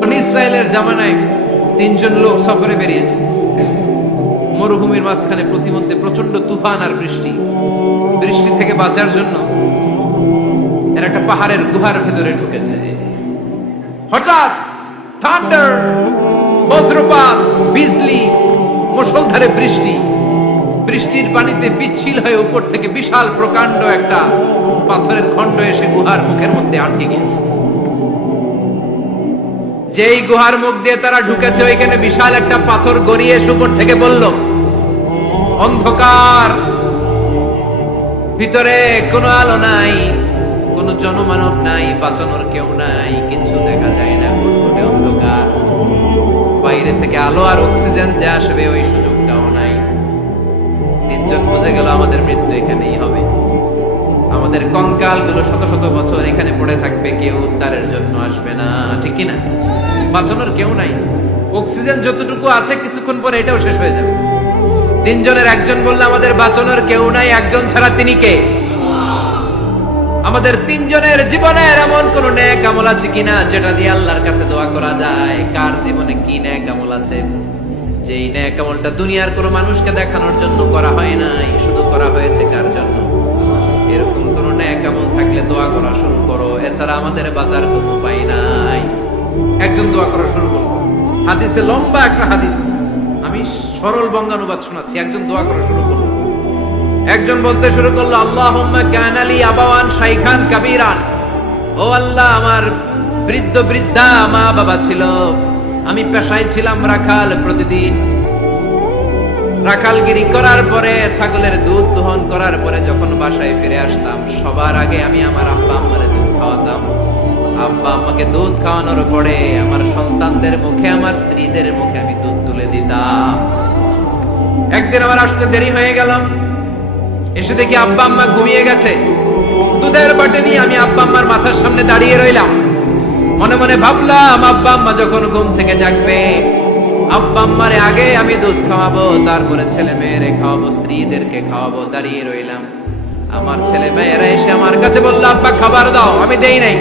বনী ইসরায়েলের জামানায় তিনজন লোক সফরে বেরিয়েছে। মরুভূমির মাঝখানে প্রতিমধ্যে প্রচন্ড তুফান আর বৃষ্টি। বৃষ্টি থেকে বাঁচার জন্য এরা একটা পাহাড়ের গুহার ভেতরে ঢুকেছে। হঠাৎ থান্ডার, বজ্রপাত, বিজলি, মুষলধারে বৃষ্টি। বৃষ্টির পানিতে পিচ্ছিল হয়ে উপর থেকে বিশাল প্রকাণ্ড একটা পাথরের খণ্ড এসে গুহার মুখের মধ্যে আটকে গিয়েছে। যেই গুহার মুখ দিয়ে তারা ঢুকেছে, ওইখানে বিশাল একটা পাথর গড়িয়ে এসে উপর থেকে বলল, অন্ধকার, ভিতরে কোনো আলো নাই, কোনো জনমানব নাই, বাঁচানোর কেউ নাই, কিছু দেখা যায় না, ঘুটঘুটে অন্ধকার। বাইরে থেকে আলো আর অক্সিজেন যে আসবে ওই সুযোগটাও নাই। তিনজন বুঝে গেল আমাদের মৃত্যু এখানেই হবে। আমাদের কঙ্কাল গুলো শত শত বছর এখানে পড়ে থাকবে, কেউ উদ্ধারের জন্য আসবে না, ঠিক কিনা? বাঁচানোর কেউ নাই, অক্সিজেন যতটুকু আছে কিছুক্ষণ পরে এটাও শেষ হয়ে যাবে। তিনজনের একজন বলল, আমাদের বাঁচানোর কেউ নাই, একজন ছাড়া তিনি কে? আমাদের তিনজনের জীবনের এমন কোন নেক আমল আছে কিনা যেটা দিয়ে আল্লাহর কাছে দোয়া করা যায়? কার জীবনে কি নেক আমল আছে যেই নেক আমলটা দুনিয়ার কোনো মানুষকে দেখানোর জন্য করা হয় নাই, শুধু করা হয়েছে কার জন্য? এরকম কোন নেক আমল থাকলে দোয়া করা শুরু করো, এছাড়া আমাদের বাঁচার কোনো উপায় নাই। একজন দোয়া করা শুরু করলো। হাদিসে লম্বা একটা হাদিস, আমি সরল বঙ্গানুবাদ শোনাচ্ছি। একজন দোয়া করা শুরু করলো। একজন বলতে শুরু করলো, আল্লাহুম্মা কানা লি আবাওয়ান শাইখান কাবীরান। ও আল্লাহ, আমার বৃদ্ধ বৃদ্ধা মা বাবা ছিল, আমি পেশায় ছিলাম রাখাল। প্রতিদিন রাখালগিরি করার পরে, ছাগলের দুধ দহন করার পরে যখন বাসায় ফিরে আসতাম, সবার আগে আমি আমার আব্বা আম্মারে দুধ খাওয়াতাম। আব্বা আম্মাকে দুধ খাওয়ানোর পরে আমার সন্তানদের মুখে, আমার স্ত্রীদের মুখে আমি দুধ তুলে দিতাম। একদিন আমার আসতে দেরি হয়ে গেল, এসে দেখি আব্বা আম্মা ঘুমিয়ে গেছে। দুধের বাটি নিয়ে আমি আব্বা আম্মার মাথার সামনে দাঁড়িয়ে রইলাম। মনে মনে ভাবলাম, আব্বা আম্মা যখন ঘুম থেকে জাগবে, আব্বা আম্মারে আগে আমি দুধ খাওয়াবো, তারপরে ছেলে মেয়েরে খাওয়াবো, স্ত্রীদেরকে খাওয়াবো। দাঁড়িয়ে রইলাম। আমার ছেলে মেয়েরা এসে আমার কাছে বলল, আব্বা খাবার দাও। আমি দেই নাই।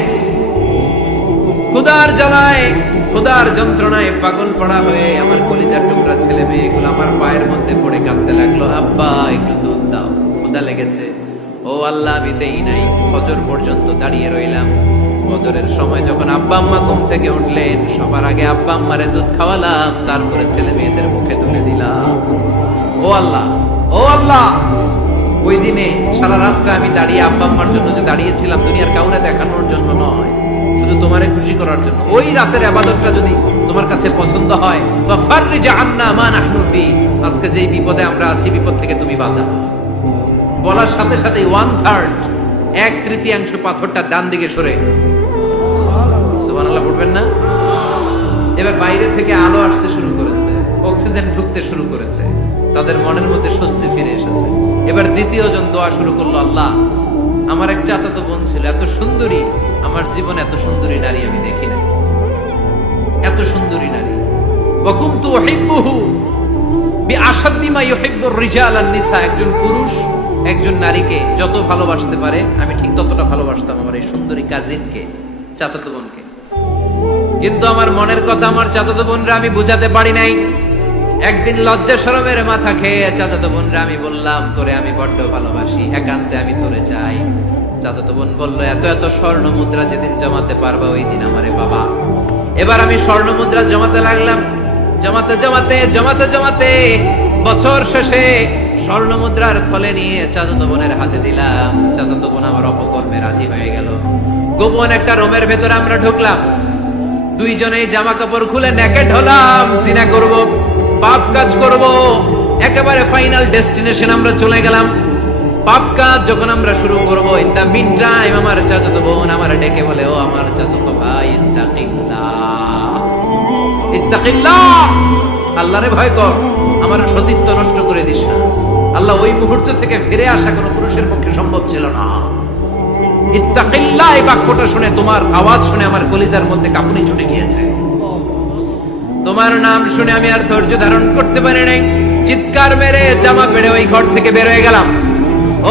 ক্ষুধার জ্বালায়, ক্ষুধার যন্ত্রণায় পাগল পড়া হয়ে আমার কলিজার টুকরা ছেলে মেয়েগুলো আমার পায়ের মধ্যে পড়ে কাঁদতে লাগলো, আব্বা একটু দুধ দাও, ক্ষুধা লেগেছে। ও আল্লাহ, আমি দেই নাই। ফজর পর্যন্ত দাঁড়িয়ে রইলাম। ফজরের সময় যখন আব্বা আম্মা ঘুম থেকে উঠলেন, সবার আগে আব্বা আম্মারে দুধ খাওয়ালাম, তারপরে ছেলে মেয়েদের মুখে তুলে দিলাম। ও আল্লাহ, ও আল্লাহ, ওই দিনে সারা রাতটা আমি দাঁড়িয়ে আব্বা আম্মার জন্য যে দাঁড়িয়েছিলাম, দুনিয়ার কাউরে দেখানোর জন্য নয়, শুধু তোমারে খুশি করার জন্য। ওই রাতের ইবাদতটা যদি তোমার কাছে পছন্দ হয়, ওয়া ফাররিজ আন্না মা নাহনু ফি, আজকে যেই বিপদে আমরা আছি, বিপদ থেকে তুমি বাঁচাও। বলার সাথে সাথে 1/3, 1/3 পাথরটা ডান দিকে সরে। সুবহানাল্লাহ পড়বেন না? এবার বাইরে থেকে আলো আসতে শুরু করেছে, অক্সিজেন ঢুকতে শুরু করেছে, তাদের মনের মধ্যে স্বস্তি ফিরে এসেছে। এবার দ্বিতীয় জন দোয়া শুরু করলো, আল্লাহ, আমার এক চাচাতো বোন ছিল, এত সুন্দরী, আমার জীবনে এত সুন্দরী নারী আমি দেখি না, এত সুন্দরী নারী। ওয়া কুনতু উহিব্বুহু বিআশাদ্দি মা ইউহিব্বুর রিজাল আন-নিসা, একজন পুরুষ একজন নারীকে যত ভালোবাসতে পারে আমি ঠিক ততটা ভালোবাসতাম আমার এই সুন্দরী কাজিনকে, চাচাতো বোনকে। কিন্তু আমার মনের কথা আমার চাচাতো বোনরা আমি বুঝাতে পারি নাই। একদিন লজ্জা শরমের মাথা খেয়ে চাচাতো বোনরা আমি বললাম, তোরে আমি বড্ড ভালোবাসি, একান্তে আমি তোরে চাই। চাচাতো বোন বলল, এত এত স্বর্ণ মুদ্রা যেদিন জমাতে পারবা ওই দিন আমারে বাবা। এবার আমি স্বর্ণ মুদ্রা জমাতে লাগলাম। জমাতে জমাতে জমাতে জমাতে বছর শেষে স্বর্ণ মুদ্রার থলে নিয়ে চাচাতো বোনের হাতে দিলাম। চাচাতো বোন আমার অপকর্মে রাজি হয়ে গেল। গোপন একটা রুমের ভেতরে আমরা ঢুকলাম, দুইজনেই জামা কাপড় খুলে নেকেড হলাম। জিনা করব, পাপ কাজ করব, একেবারে ফাইনাল ডেস্টিনেশন আমরা চলে গেলাম। পাপ কাজ যখন আমরা শুরু করব, ইন দা মিন টাইম আমার চাচাতো বোন আমার ডেকে বলে, ও আমার চাচাতো ভাই, ইত্তাকিল্লাহ, ইত্তাকিল্লাহ, আল্লাহরে ভয় কর, আমার সতীত্ব নষ্ট করে দিস না। আল্লাহ ওই মুহূর্ত থেকে ফিরে আসা কোনো পুরুষের পক্ষে সম্ভব ছিল না। ইত্তাকিল্লাহ, এই বাক্যটা শুনে, তোমার আওয়াজ শুনে আমার কলিজার মধ্যে কাঁপুনি ছুটে গিয়েছে। তোমার নাম শুনে আমি আর ধৈর্য ধারণ করতে পারি নাই। চিৎকার মেরে জামা পেড়ে ওই ঘর থেকে বের হয়ে গেলাম।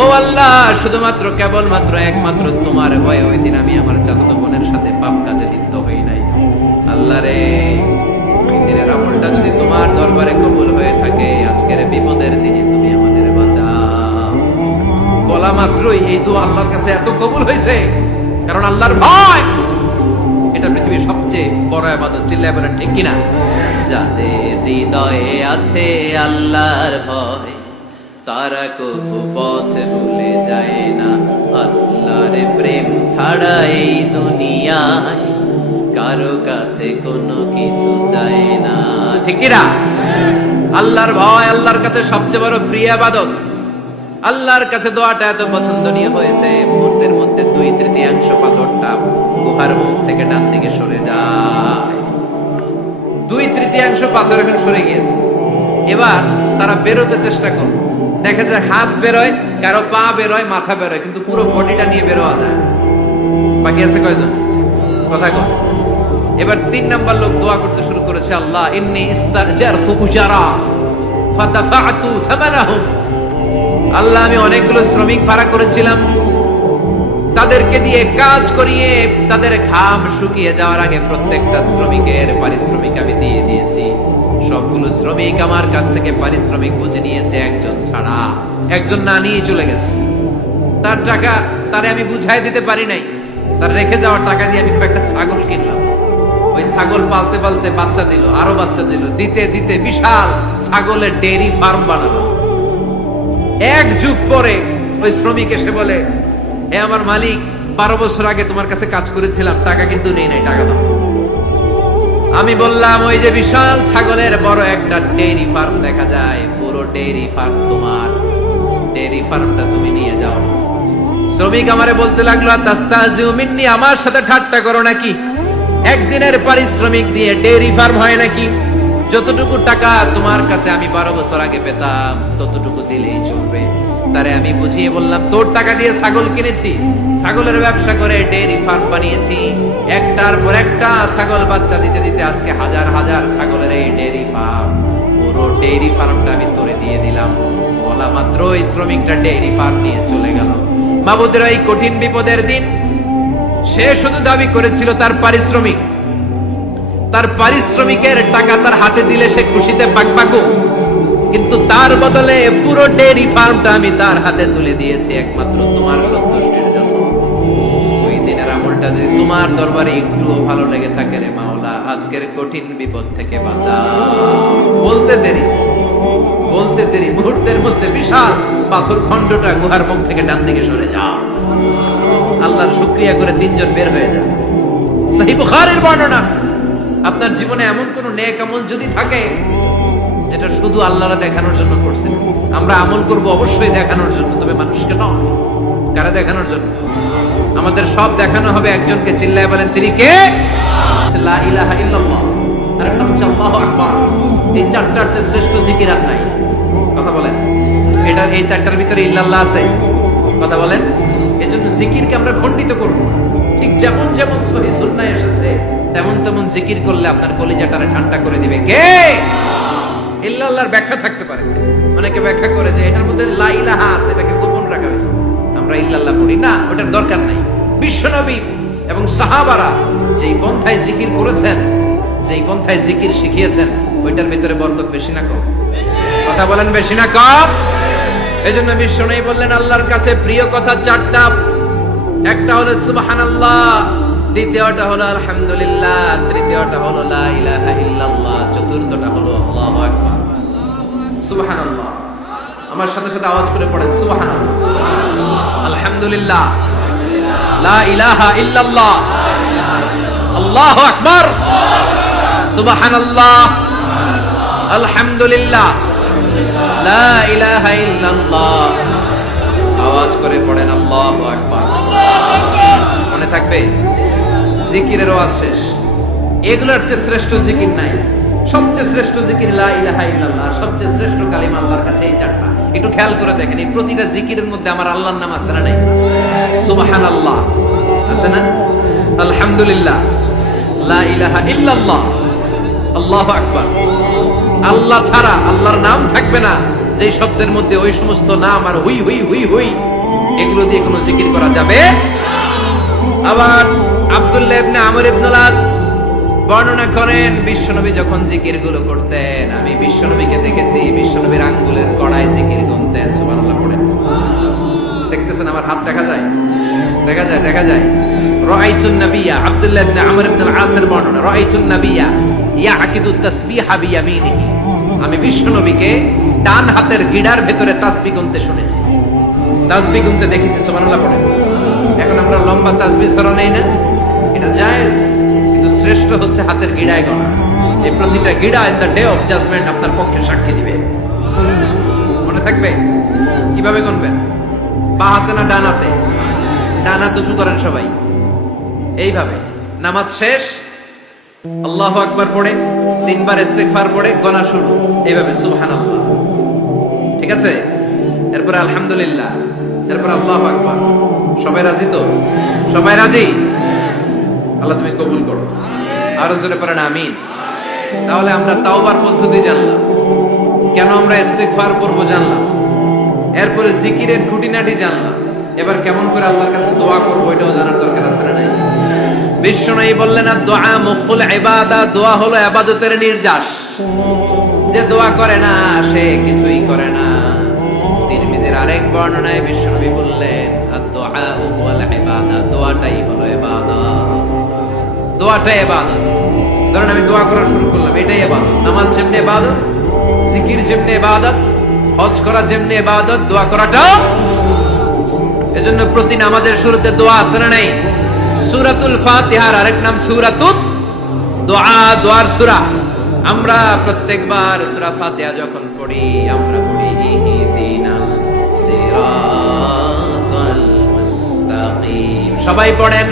ও আল্লাহ, শুধুমাত্র কেবলমাত্র একমাত্র তোমার ভয়ে ওই দিন আমি আমার চাচাতো বোনের সাথে পাপ কাজে লিপ্ত হই নাই। মাত্রই এই দোয়া আল্লাহর কাছে এত কবুল হয়েছে, কারণ আল্লাহর ভয় এটা পৃথিবীর সবচেয়ে বড় ইবাদত। চিল্লায় বলেন ঠিক কিনা? যাদের হৃদয়ে আছে আল্লাহর ভয়, তারা কবু পথ ভুলে যায় না। আল্লাহর প্রেম ছাড়া এই দুনিয়ায় কারো কাছে কোনো কিছু চায় না। ঠিক কিনা? আল্লাহর ভয় আল্লাহর কাছে সবচেয়ে বড় প্রিয় ইবাদত। আল্লাহর কাছে দোয়াটা এত পছন্দনীয় হয়েছে, মুহূর্তের মধ্যে 2/3 পাথরটা গুহার মুখ থেকে ডান দিকে সরে যায়। 2/3 পাথর এখন সরে গিয়েছে। এবার তারা বেরোতে চেষ্টা করল, দেখা যায় হাত বেরোয়, কারো পা বেরোয়, মাথা বেরোয়, কিন্তু পুরো বডিটা নিয়ে বেরোয়া যায়। বাকি আছে কয়জন? কথা কয়। এবার 3 নাম্বার লোক দোয়া করতে শুরু করেছে, আল্লাহ ইন্নী ইস্তাজারতু উজারা ফাদাফাতু সামানাহুম। আল্লাহ আমি অনেকগুলো শ্রমিক ভাড়া করেছিলাম, তাদেরকে দিয়ে কাজ করিয়ে তাদের ঘাম শুকিয়ে যাওয়ার আগে প্রত্যেকটা শ্রমিকের পারিশ্রমিক আমি দিয়ে দিয়েছি। সবগুলো শ্রমিক আমার কাছ থেকে পারিশ্রমিক বুঝে নিয়েছে, একজন ছাড়া। একজন না নিয়ে চলে গেছে। তার টাকা তারে আমি বুঝাই দিতে পারি নাই। তার রেখে যাওয়ার টাকা দিয়ে আমি কয়েকটা ছাগল কিনলাম। ওই ছাগল পালতে পালতে বাচ্চা দিল, আরো বাচ্চা দিল, দিতে দিতে বিশাল ছাগলের ডেইরি ফার্ম বানালো। 1 যুগ পরে ওই শ্রমিক এসে বলে, হে আমার মালিক, 12 বছর আগে তোমার কাছে কাজ করেছিলাম, টাকা কিন্তু নেই নাই, টাকা দাও। আমি বললাম, ওই যে বিশাল ছাগলের বড় একটা ডেইরি ফার্ম দেখা যায়, পুরো ডেইরি ফার্ম তোমার, ডেইরি ফার্মটা তুমি নিয়ে যাও। শ্রমিক আমারে বলতে লাগলো, তাস্তাজিউ মিন্নি, আমার সাথে ঠাট্টা করো নাকি? একদিনের পারিশ্রমিক দিয়ে ডেইরি ফার্ম হয় নাকি? যতটুকু টাকা তোমার কাছে আমি 12 বছর আগে পেতাম, ততটুকু দিলেই চলবে। তারে আমি বুঝিয়ে বললাম, তোর টাকা দিয়ে ছাগল কিনেছি, ছাগলের ব্যবসা করে ডেইরি ফার্ম বানিয়েছি, একটার পর একটা ছাগল বাচ্চা দিতে দিতে আজকে হাজার হাজার ছাগলের এই ডেইরি ফার্ম, পুরো ডেইরি ফার্মটা আমি তোরে দিয়ে দিলাম। বলা মাত্র ওই শ্রমিকটা ডেইরি ফার্ম নিয়ে চলে গেল। মাবুদের এই কঠিন বিপদের দিন সে শুধু দাবি করেছিল তার পারিশ্রমিক, তার পারিশ্রমিকের টাকা তার হাতে দিলে সে খুশিতে পাকপাকু, কিন্তু তার বদলে পুরো ডেইরি ফার্মটা আমি তার হাতে তুলে দিয়েছি একমাত্র তোমার সন্তুষ্টির জন্য। ওই দিনের আমলটা যদি তোমার দরবারে একটুও ভালো লেগে থাকে রে মাওলা, আজকের কঠিন বিপদ থেকে বাঁচাও। বলতে দেরি মুহূর্তের মধ্যে বিশাল পাথর খণ্ডটা গুহার মুখ থেকে ডান দিকে সরে যাও। আল্লাহর শুকরিয়া করে 3 জন বের হয়ে যাবে। সহিহ বুখারীর বর্ণনা। আপনার জীবনে এমন কোন নেক আমল যদি থাকে যেটা শুধু আল্লাহর দেখানোর জন্য করছেন, আমরা আমল করব অবশ্যই দেখানোর জন্য, তবে মানুষকে নয়। কারা দেখানোর জন্য? আমাদের সব দেখানো হবে একজনকে। চিল্লায় বলেন, তিনি কে? লা ইলাহা ইল্লাল্লাহ, আরেকটা হচ্ছে আল্লাহু আকবার। এই 4টার চেয়ে শ্রেষ্ঠ জিকির আর নাই। কথা বলেন, এটা এই 4টার ভিতরে ইল্লাল্লাহ আছে। কথা বলেন। এজন্য জিকিরকে আমরা খণ্ডিত করব। ঠিক যেমন যেমন সহিহ সুন্নাহ এসেছে তেমন তেমন জিকির করলে আপনার কলিজাটারে ঠান্ডা করে দিবে কে? ইল্লাল্লাহর ব্যাখ্যা থাকতে পারে। অনেকে ব্যাখ্যা করে যে এটার মধ্যে লা ইলাহা আছে, এটাকে গোপন রাখা হয়েছে, আমরা ইল্লাল্লাহ পড়ি না, ওটার দরকার নাই। বিশ্বনবী এবং সাহাবারা যেই পন্থায় জিকির করেছেন, যেই পন্থায় জিকির শিখিয়েছেন, ওইটার ভিতরে বরকত বেশি না কম? কথা বলেন, বেশি না কম? এজন্য বিশ্বনবী বললেন, আল্লাহর কাছে প্রিয় কথা 4টা। একটা হলো সুবহানাল্লাহ, দ্বিতীয়টা হলো আলহামদুলিল্লাহ, তৃতীয়টা হলো লা ইলাহা ইল্লাল্লাহ, চতুর্থটা হলো আল্লাহু আকবার। সুবহানাল্লাহ, আমার সাথে সাথে আওয়াজ করে পড়েন, সুবহানাল্লাহ, আলহামদুলিল্লাহ, লা ইলাহা ইল্লাল্লাহ, আল্লাহু আকবার, সুবহানাল্লাহ, আলহামদুলিল্লাহ, লা ইলাহা ইল্লাল্লাহ। আওয়াজ করে পড়েন আল্লাহু আকবার। মনে থাকবে? জিকিরের ওয়াজ শেষ। এগুলোর চেয়ে শ্রেষ্ঠ জিকির নাই। সবচেয়ে শ্রেষ্ঠ জিকির লা ইলাহা ইল্লাল্লাহ, সবচেয়ে শ্রেষ্ঠ কালিমা আল্লাহর কাছে এই 4টা। একটু খেয়াল করে দেখেন, এই প্রতিটা জিকিরের মধ্যে আমার আল্লাহর নাম আছে না নাই? সুবহানাল্লাহ আছে না? আলহামদুলিল্লাহ, লা ইলাহা ইল্লাল্লাহ, আল্লাহু আকবার। আল্লাহ ছাড়া আল্লাহর নাম থাকবে না যেই শব্দের মধ্যে ওই সমস্ত নাম আর হুই হুই হুই হুই, এগুলো দিয়ে কোনো জিকির করা যাবে। আবার আব্দুল্লাহ ইবনে আমর ইবনুল আস বর্ণনা করেন, বিশ্বনবী যখন জিকির গুলো করতেন, আমি বিশ্বনবীকে দেখেছি বিশ্বনবীর আঙ্গুলের কড়ায় জিকির গুনতেন। সুবহানাল্লাহ পড়েন। দেখতেছেন আমার হাত দেখা যায়, দেখা যায়, দেখা যায়। রাআইতুন নাবিয়্যা, আব্দুল্লাহ ইবনে আমর ইবনে আল-আসের বর্ণনা, রাআইতুন নাবিয়্যা ইয়াকিদু তাসবিহা বিয়ামিনিহি, আমি বিষ্ণু নবীকে ডান হাতের গিড়ার ভেতরে তাসবিহ গুনতে শুনেছি, তাসবিহ গুনতে দেখেছি। সুবহানাল্লাহ পড়েন। এখন আমরা লম্বা তাসবিহ ছড়া নেই না, এটা জায়েজ, কিন্তু শ্রেষ্ঠ হচ্ছে হাতের গিড়ায় গোনা। এই প্রতিটা গিড়া in the day of judgement আপনার পক্ষে সাক্ষী দিবে। মনে থাকবে কিভাবে গুনবেন? বা হাতে না ডান হাতে? ডান হাত উঁচু করেন সবাই, এইভাবে। নামাজ শেষ, আল্লাহু আকবার পড়ে 3 বার ইস্তিগফার পড়ে গোনা শুরু, এইভাবে সুবহানাল্লাহ, ঠিক আছে? এরপর আলহামদুলিল্লাহ, এরপর আল্লাহু আকবার। সবাই রাজি তো? সবাই রাজি? আল্লাহ তুমি কবুল করো। আরো জোরে পড়েন আমিন। তাহলে আমরা তাওবার পদ্ধতি জানলাম, কেন আমরা ইস্তিগফার করব জানলাম, এরপরে জিকিরের খুঁটিনাটি জানলাম। এবার কেমন করে আল্লাহর কাছে দোয়া করব এটাও জানার দরকার আছে না নাই? বিশ্বনবী বললেন আর দোয়া মুখুল ইবাদা, দোয়া হলো ইবাদতের নির্যাস। যে দোয়া করে না সে কিছুই করে না। তিরমিজির আরেক বর্ণনায় বিশ্বনবী বললেন আর দোয়া ওয়াল ইবাদা, দোয়াটাই হলো ইবাদত, দোয়াটাই ইবাদত। ধরেন আমি দোয়া করা শুরু করলাম, এটাই ইবাদত। নামাজ যেমনি ইবাদত, জিকির যেমনি ইবাদত, হজ করা যেমনি ইবাদত, দোয়া করাটা। এজন্য প্রতি নামাজের শুরুতে দোয়া আছে না নাই? সূরাতুল ফাতিহার আরেক নাম সূরাতুদ দোয়া, দোয়ার সূরা। আমরা প্রত্যেকবার সূরা ফাতিহা যখন পড়ি আমরা পড়ি ইহদিনাস সিরাতাল মুস্তাকিম। সবাই পড়েন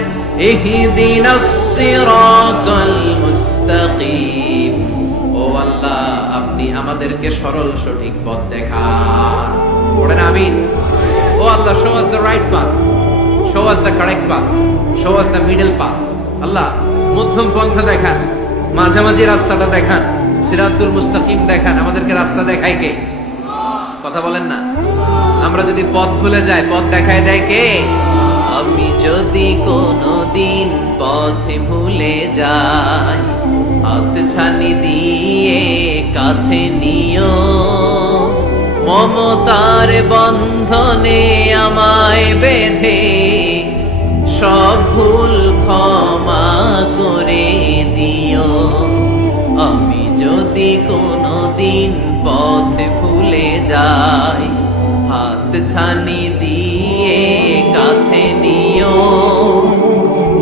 ইহদিনাস সিরাতাল মুস্তাকিম। ও আল্লাহ, আপনি আমাদেরকে সরল সঠিক পথ দেখান। পড়েন আমিন। ও আল্লাহ, show us the right path, show us the correct path, show us the middle path. আল্লাহ মধ্যম পন্থা দেখান, মাঝামাঝি রাস্তাটা দেখান, সিরাতুল মুস্তাকিম দেখান। আমাদেরকে রাস্তা দেখায় কে? কথা বলেন না। আমরা যদি পথ ভুলে যাই, পথ দেখায় দেয় কে? আমি যদি কোনদিন পথে ভুলে যাই, হাত ছানি দিয়ে কাছে নিও, মমতার বন্ধনে আমায় বেঁধে সব ভুল ক্ষমা করে দিও। আমি যদি কোনদিন পথ ভুলে যাই, হাত ছানি দিয়ে কাছে নিও,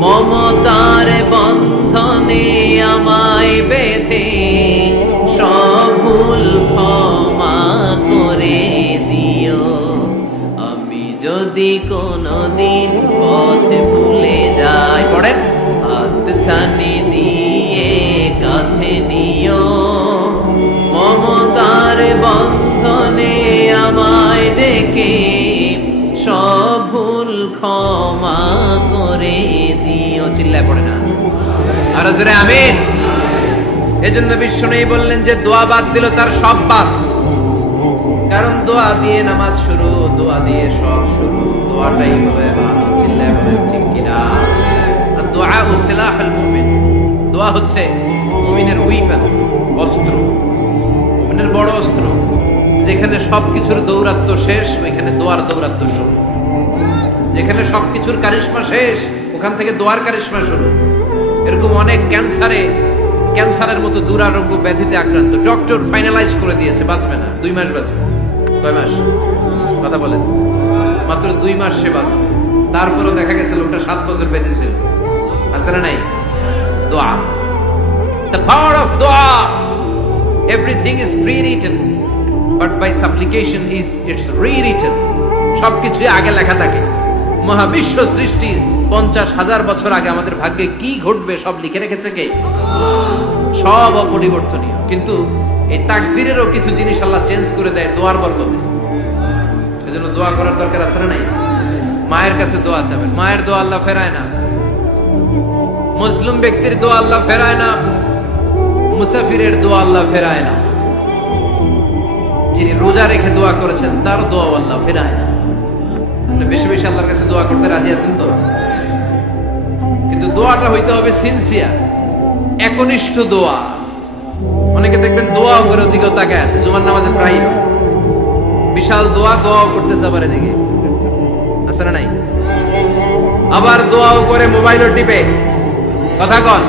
মমতার বন্ধনে আমায় বেঁধে সব ভুল ক্ষমা করে দিও। আমি যদি কোনদিন পথ ভুলে যাই, পড়েন, হাত ছানি দিয়ে কাছে নিও, মমতার বন্ধনে আমায় ডেকে সব ভুল ক্ষমা করে দিও। চিল্লায় পড়ে না, আরো জোরে আমিন। এজন্য বিশ্বনবী বললেন যে দোয়া বাদ দিল তার সব বাদ। কারণ দোয়া দিয়ে নামাজ শুরু, দোয়া দিয়ে সব শুরু, দোয়াটাই হলো ইবাদত। চিল্লায় বলেন ঠিক কিনা? আর দোয়া সিলাহুল মুমিন, দোয়া হচ্ছে মুমিনের উইপেন, অস্ত্র, মুমিনের বড় অস্ত্র। যেখানে সবকিছুর দৌরাত্ম্য শেষ, ওইখানে দোয়ার দৌরাত্ম্য শুরু। যেখানে সবকিছুর কারিশমা শেষ, ওখান থেকে দোয়ার কারিশমা শুরু। এরকম অনেক ক্যান্সারের মতো দুরারোগ্য ব্যাধিতে আক্রান্ত, ডক্টর ফাইনালাইজ করে দিয়েছে বাঁচবে না, 2 মাস বাঁচবে। কয় মাস? কথা বলেন। মাত্র 2 মাস সে বাঁচবে। তারপরেও দেখা গেছে লোকটা 7 বছর বেঁচে ছিল। আছে না নাই? দোয়া, the power of দোয়া। Everything is pre-written, but by supplication is it's rewritten. সবকিছুই আগে লেখা থাকে। মহাবিশ্ব সৃষ্টির 50,000 বছর আগে আমাদের ভাগ্যে কি ঘটবে সব লিখে রেখেছে কে? সব অপরিবর্তনীয়। কিন্তু এই তাকদিরেরও কিছু জিনিস আল্লাহ চেঞ্জ করে দেয় দোয়ার বরকতে। এজন্য দোয়া করার দরকার আছে না নাই? মায়ের কাছে দোয়া চাবেন, মায়ের দোয়া আল্লাহ ফেরায় না। মুসলিম ব্যক্তির দোয়া আল্লাহ ফেরায় না, মুসাফিরের দোয়া আল্লাহ ফেরায় না। যিনি রোজা রেখে দোয়া করেছেন তার দোয়া আল্লাহ ফেরায় না। বেশি বেশি আল্লাহর কাছে দোয়া করতে রাজি আছেন তো? কিন্তু দোয়াটা হইতে হবে সিনসিয়ার, একনিষ্ঠ দোয়া। অনেকে দেখবেন দোয়া করে ওদিকেও তাকায় আছে, জুমার নামাজে প্রায় বিশাল দোয়াও করতেছে আবার এদিকে। আছে না নাই? আবার দোয়াও করে মোবাইলও টিপে, কথা কন।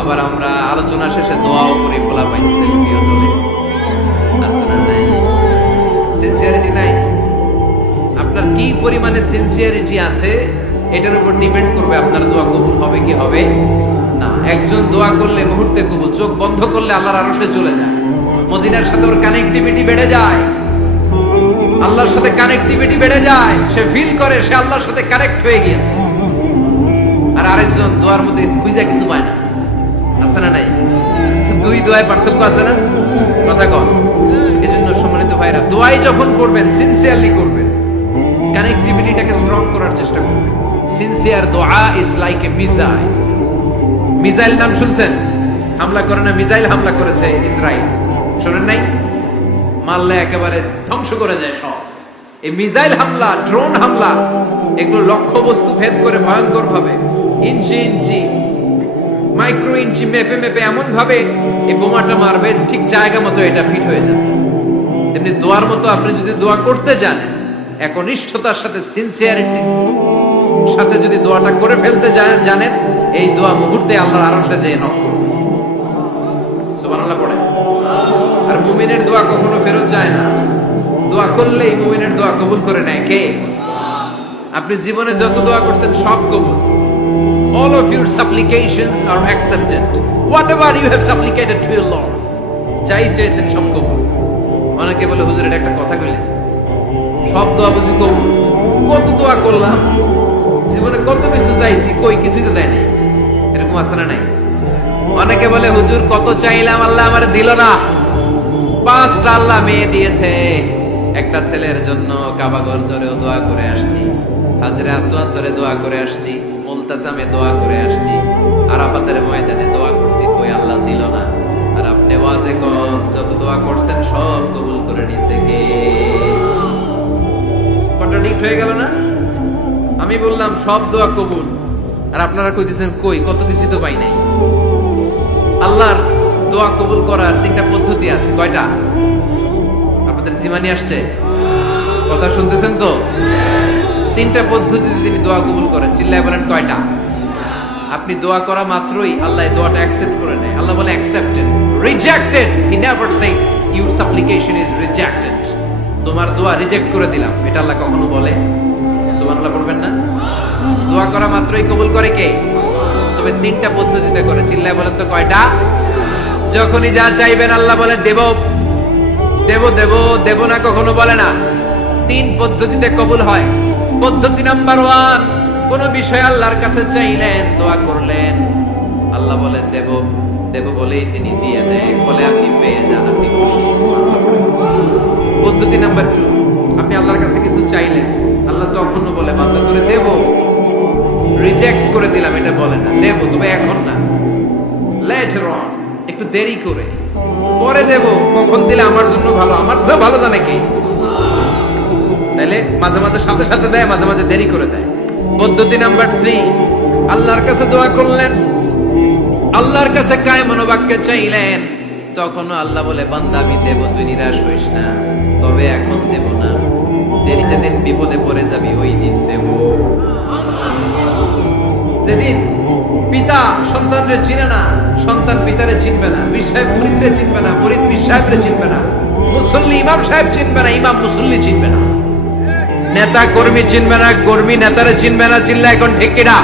আবার আমরা আলোচনা শেষে দোয়াও করি, বলা পাই সেলফিও তোলে, আছে না নাই? সিনসিয়ারিটি নাই। আপনার কি পরিমাণে সিনসিয়ারিটি আছে এটার উপর ডিপেন্ড করবে আপনার দোয়া কবুল হবে কি হবে না। একজন দোয়া করলে মুহূর্তে কবুল, চোখ বন্ধ করলে আল্লাহর আরশে চলে যায়, মদিনার সাথে ওর কানেক্টিভিটি বেড়ে যায়, আল্লাহর সাথে কানেক্টিভিটি বেড়ে যায়, সে ফিল করে সে আল্লাহর সাথে কানেক্ট হয়ে গিয়েছে। আর আরেকজন দোয়ার মধ্যে খুঁজে কিছু পায় না, আছে না নাই? দুই দোয়ায় পার্থক্য আছে না, কথা কন। এজন্য সম্মানিত ভাইরা, দোয়াই যখন করবেন সিনসিয়ারলি করবেন, কানেক্টিভিটিটাকে স্ট্রং করার চেষ্টা করবেন। সিনসিয়ার দোয়া is like a missile. Missile নাম শুনছেন? হামলা করে না, মিসাইল হামলা করেছে ইসরায়েল, শোনেন নাই? মারলে একেবারে ধ্বংস করে যায় সব। এই মিসাইল হামলা, ড্রোন হামলা, এগুলো লক্ষ্য বস্তু ভেদ করে ভয়ঙ্কর ভাবে ইঞ্চি ইঞ্চি, মাইক্রো ইঞ্চি মেপে মেপে এমন ভাবে এই বোমাটা মারবে ঠিক জায়গা মতো এটা ফিট হয়ে যাবে। তেমনি দোয়ার মতো আপনি যদি দোয়া করতে জানেন, একনিষ্ঠতার সাথে সিনসিয়ারিটি সাথে যদি দোয়াটা করে ফেলতে জানেন, এই দোয়া মুহূর্তে আল্লাহর আরশে যেয়ে নক করবে। সুবহানাল্লাহ পড়ে। আর মুমিনের দোয়া কখনো ফেরত যায় না, দোয়া করলেই মুমিনের দোয়া কবুল করে নেয় কে? আপনি জীবনে যত দোয়া করছেন সব কবুল। All of your supplications are accepted. Whatever you have supplicated to your Lord, যাই চেয়েছেন সব কবুল। অনেকে বলে হুজুর এটা একটা কথা কইলেন, সব দোয়া বুঝি কবুল? কত দোয়া করলাম, জীবনে কত কিছু চাইছি, কই কিছুই তো দেয় নাই। এরকম আছে না নাই? অনেকে বলে হুজুর কত চাইলাম আল্লাহ আমার দিল না। 5টা আল্লাহ মেয়ে দিয়েছে, একটা ছেলের জন্য কাবাগর ধরেও দোয়া করে আসছি, হাজরে আসওয়াদ ধরে দোয়া করে আসছি, মুলতাসামে দোয়া করে আসছি, আরাফাতের ময়দানে দোয়া করছি, কই আল্লাহ দিল না। আর আপনি ওয়াজে যত দোয়া করছেন সব কবুল করে নিছে কে? কন্ট্রাডিক্ট হয়ে গেল না? আমি বললাম সব দোয়া কবুল, আর আপনারা কইতেছেন কই কত কিছু তো পাই নাই। আল্লাহর দোয়া কবুল করার 3টা পদ্ধতি আছে। কয়টা? আপনাদের জিমানি আসছে? কথা শুনতেছেন তো? 3টা পদ্ধতিতে তিনি দোয়া কবুল করেন। চিল্লায় বলেন কয়টা? আপনি দোয়া করা মাত্রই আল্লাহ দোয়াটা অ্যাকসেপ্ট করে নেয়। আল্লাহ বলে accepted, rejected he never say your সাপ্লিকেশন is rejected. তোমার দোয়া রিজেক্ট করে দিলাম, এটা আল্লাহ কখনো বলে? সুবহানাল্লাহ পড়বেন না? দোয়া করা মাত্রই কবুল করে কে? তবে 3টা পদ্ধতিতে করে। চিল্লায় বলেন তো কয়টা? যখনই যা চাইবেন আল্লাহ বলে দেব দেব দেব, দেব না কখনো বলে না। 3 পদ্ধতিতে কবুল হয়। পদ্ধতি নাম্বার 1, কোন বিষয় আল্লাহর কাছে চাইলেন, দোয়া করলেন, আল্লাহ বলে দেব দেব বলেই তিনি দিয়ে দেয়, ফলে আপনি পেয়ে যান, আপনি খুশি। পদ্ধতি নাম্বার 2, আপনি আল্লাহর কাছে কিছু চাইলেন, আল্লাহ তখনও বলে বান্দা তোরে দেব, রিজেক্ট করে দিলাম এটা বলে না, দেব তবে এখন না, লেটার অন, একটু দেরি করে, পরে দেব, কখন দিলে আমার জন্য ভালো, আমার সব ভালো জানে কে। তাইলে মাঝে মাঝে সাথে সাথে দেয়, মাঝে মাঝে দেরি করে দেয়। পদ্ধতি নাম্বার 3, আল্লাহর কাছে দোয়া করলেন, আল্লাহর কাছে কায় মনোবাক্যে চাইলেন, তখনও আল্লাহ বলে বান্দা আমি দেব, তুই নিরাশ হইস না, তবে এখন দেব না, দেরি যেদিন বিপদে পড়ে যাবি ওই দিন দেব। যেদিন পিতা সন্তানরে চিনে না, সন্তান পিতারে চিনবে না, পীর সাহেব মুরিদরে চিনবে না, মুরিদ পীর সাহেবরে চিনবে না, মুসল্লি ইমাম সাহেব চিনবে না, ইমাম মুসল্লি চিনবে না, নেতা কর্মী চিনবে না, কর্মী নেতারে চিনবে না। চিল্লা এখন ঠিক কিনা?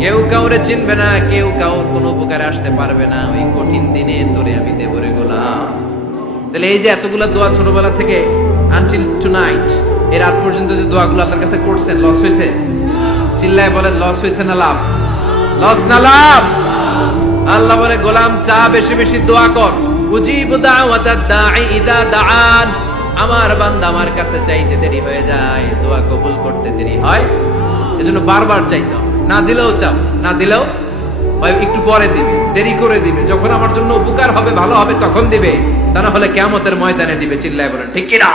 কেউ কাউরে চিনবে না, কেউ কাউর কোন উপকারে আসতে পারবে না। ওই কঠিন দিনে তোরে আমি দেব রে গোলাম। তাহলে এই যে এতগুলা দোয়া ছোটবেলা থেকে আনটিল টুনাইট, এর রাত পর্যন্ত যে দোয়াগুলো আল্লাহর কাছে করছেন, লস হয়েছে? চিল্লায় বলেন লস হয়েছে না লাভ? লস না লাভ? আল্লাহ বলে গোলাম চা বেশি বেশি দোয়া কর, উজিবু দাওয়াতাদ দাঈ ইযা দাআন। আমার বান্দা আমার কাছে চাইতে দেরি হয়ে যায়, দোয়া কবুল করতে দেরি হয়, এজন্য বারবার চাইতে হবে। না দিলেও চাও, না দিলেও একটু পরে দিবে, দেরি করে দিবে, যখন আমার জন্য উপকার হবে, ভালো হবে, তখন দিবে, তা না হলে কিয়ামতের ময়দানে দিবে। চিল্লায় বলেন ঠিক কি না?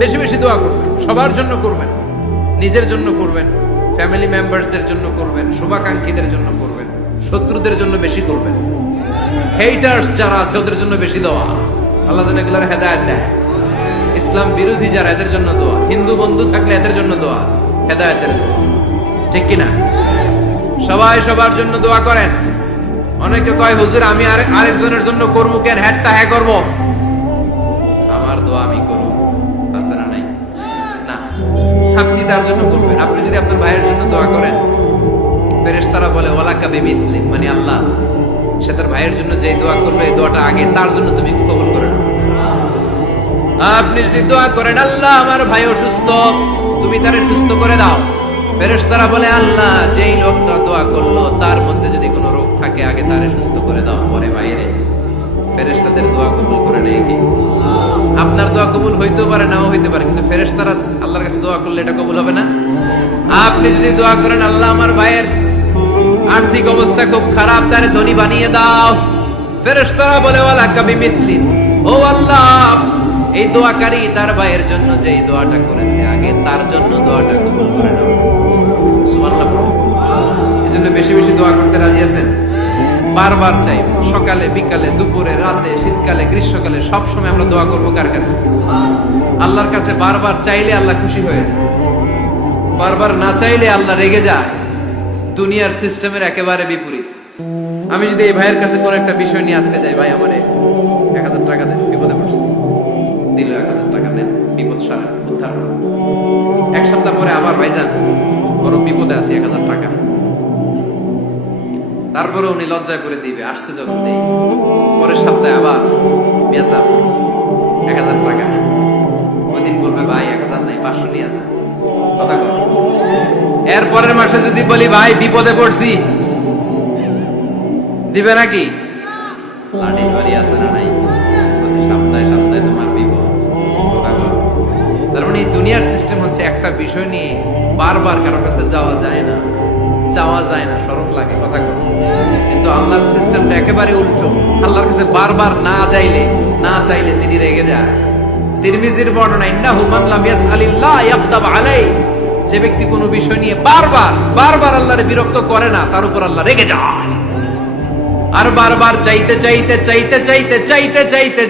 বেশি বেশি দোয়া করবেন, সবার জন্য করবেন, নিজের জন্য করবেন, ফ্যামিলি মেম্বারসদের জন্য করবেন, শুভাকাঙ্ক্ষীদের জন্য করবেন, শত্রুদের জন্য বেশি করবেন, হেটার্স যারা আছে ওদের জন্য বেশি দেওয়া। আল্লাহ যেন এগুলোর হেদায়েত দেয়। ইসলাম বিরোধী যারা এদের জন্য দোয়া, হিন্দু বন্ধু থাকলে এদের জন্য দোয়া, হেদায়েতের দোয়া, ঠিক কিনা? সবাই সবার জন্য দোয়া করেন। অনেকে কয় হুজুর আমি আরেকজনের জন্য করবো কেন, হ্যাটটা হ্যাঁ করবো, আমার দোয়া আমি করব, আছে না নাই? না, আপনি তার জন্য করবেন। আপনি যদি আপনার ভাইয়ের জন্য দোয়া করেন, ফেরেশতারা বলে ওয়ালাকা বিমিসলি, মানে আল্লাহ সে তার ভাইয়ের জন্য যে দোয়া করলো এই দোয়াটা আগে তার জন্য তুমি কবুল করে নাও। আপনি যদি দোয়া করেন আল্লাহ আমার ভাই অসুস্থ, তুমি তারে সুস্থ করে দাও, ফেরেশতারা বলে আল্লাহ যেই লোকটা দোয়া করলো তার মধ্যে যদি কোনো রোগ থাকে আগে তারে সুস্থ করে দাও, পরে বাইরে। ফেরেশতাদের দোয়া কবুল করে নেয় কি? আপনার দোয়া কবুল হইতেও পারে নাও হইতে পারে, কিন্তু ফেরেশতারা আল্লাহর কাছে দোয়া করলে এটা কবুল হবে না? আপনি যদি দোয়া করেন আল্লাহ আমার ভাইয়ের আর্থিক অবস্থা খুব খারাপ, তারে ধনী বানিয়ে দাও, ফেরেশতারা বলে ওয়ালাকা বিমিসলি, ও আল্লাহ এই দোয়াকারী তার ভাইয়ের জন্য যেই দোয়াটা করেছে আগে তার জন্য দোয়াটা কবুল করে নাও। সুবহানাল্লাহ। এজন্য বেশি বেশি দোয়া করতে রাজি আছেন? বারবার চাইবেন, সকালে বিকালে দুপুরে রাতে শীতকালে গ্রীষ্মকালে সব সময় আমরা দোয়া করব কার কাছে? আল্লাহর কাছে। বারবার চাইলে আল্লাহ খুশি হয়ে যায়, বারবার না চাইলে আল্লাহ রেগে যায়। দুনিয়ার সিস্টেমের একেবারে বিপরীত। আমি যদি এই ভাইয়ের কাছে কোন একটা বিষয় নিয়ে আজকে যাই, ভাই আমারে 1000 টাকা দেন, বিপদে পড়ছি, দিল 1000 টাকা, নেন বিপদ সারা উদ্ধার। এক সপ্তাহ পরে আবার ভাইজান বড় বিপদে আছি, 1000 টাকা। তারপরে উনি লজ্জায় করে দিবে, আসছে যখন দেই, পরের সপ্তাহে আবার মিয়া সাহেব 1000 টাকা, ওই দিন বলবে ভাই 1000 নাই 500 নিয়ে আসেন, কথা কর। এর পরের মাসে যদি বলি ভাই বিপদে পড়ছি, দিবে নাকি? লাঠি বাড়ি আছে না নাই? সপ্তাহে সপ্তাহে তোমার বিপদ, কথা কর। তার মানে এই দুনিয়ার সিস্টেম হচ্ছে একটা বিষয় নিয়ে বারবার কারো কাছে যাওয়া যায় না, চাওয়া যায় না, শরম লাগে, কথা কর। কিন্তু আল্লাহর সিস্টেমটা একেবারে উল্টো। আল্লাহর কাছে বারবার না চাইলে তিনি রেগে যায়। তিরমিজির বর্ণনা, ইন্নাহু মান লাম ইয়াসআলিল্লাহ ইয়াগদাব আলাইহি, যে ব্যক্তি কোনো বিষয় নিয়ে বারবার আল্লাহরে বিরক্ত করে না তার উপর আল্লাহ রেগে যায়। আর বারবার চাইতে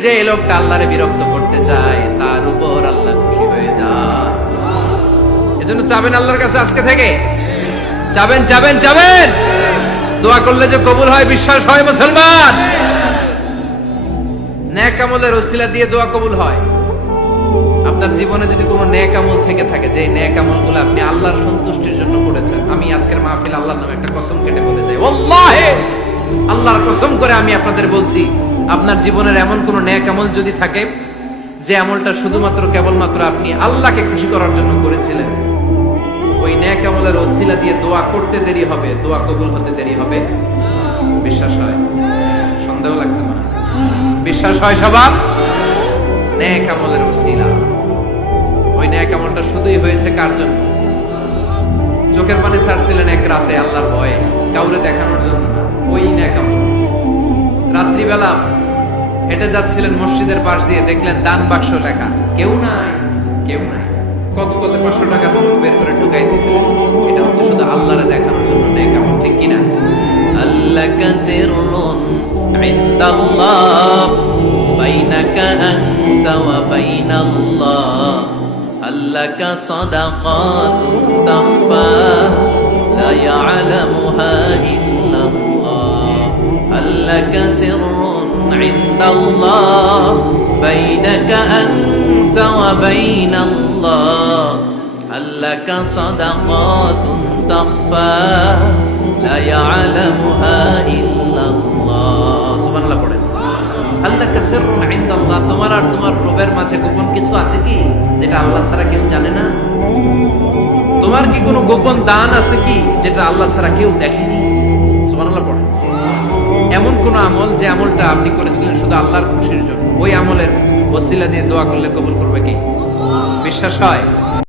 যে লোকটা আল্লাহরে বিরক্ত করতে চায় তার উপর আল্লাহ খুশি হয়ে যায়। এজন্য চাবেন আল্লাহর কাছে আজকে থেকে, চাবেন। দোয়া করলে যে কবুল হয় বিশ্বাস হয় মুসলমান। নেক আমলের ওসিলা দিয়ে দোয়া কবুল হয়। আপনার জীবনে যদি কোনো নেক আমল থেকে থাকে, যে নেক আমলগুলো আপনি আল্লাহর সন্তুষ্টির জন্য করেছেন, আমি আজকের মাহফিল আল্লাহর নামে একটা কসম কেটে বলে যাই, ওয়াল্লাহি আল্লাহর কসম করে আমি আপনাদের বলছি, আপনার জীবনের এমন কোন নেক আমল যদি থাকে যে আমলটা শুধুমাত্র কেবলমাত্র আপনি আল্লাহকে খুশি করার জন্য করেছিলেন, ওই নেক আমলের ওসিলা দিয়ে দোয়া করতে দেরি হবে, দোয়া কবুল হতে দেরি হবে। বিশ্বাস হয়? সন্দেহ লাগছে না? বিশ্বাস হয় সবার? নেক আমলের ওসিলা, ওই নেক আমলটা শুধুই হয়েছে কার জন্য? চোখের পানি ছাড়ছিলেন এক রাতে আল্লাহর ভয়ে, কাউরে দেখানোর জন্য না। ওই নেক আমল রাত্রিবেলা হেঁটে যাচ্ছিলেন মসজিদের পাশ দিয়ে, দেখলেন দান বাক্স লেখা, কেউ নাই। কত 500 টাকা নোট বের করে ঢুকাই দিয়েছিলেন। এটা হচ্ছে শুধু আল্লাহরে দেখানোর জন্য নেক আমল, ঠিক কিনা? আল্লাকা সিররুন ইনদাল্লাহ বাইনাকা আনতা ওয়া বাইনাল্লাহ, আল্লাকা সাদাকাতুন তাখফা লা ইয়ালামুহা ইল্লাল্লাহ, আল্লাকা সিররুন ইনদাল্লাহ বাইনাকা আনতা ওয়া বাইনাল্লাহ, আল্লাকা সাদাকাতুন তাখফা লা ইয়ালামুহা ইল্লাল্লাহ। সুবহানাল্লাহ পড়েন। আল্লাকা সিররুন ইনদাল্লাহ, তোমার আর তোমার রবের মাঝে গোপন কিছু আছে কি যেটা আল্লাহ ছাড়া কেউ জানে না? তোমার কি কোনো গোপন দান আছে কি যেটা আল্লাহ ছাড়া কেউ দেখেনি? সুবহানাল্লাহ পড়েন। এমন কোন আমল যে আমলটা আপনি করেছিলেন শুধু আল্লাহর খুশির জন্য, ওই আমলের ওসিলা দিয়ে দোয়া করলে কবুল করবে কি? বিশ্বাস হয়?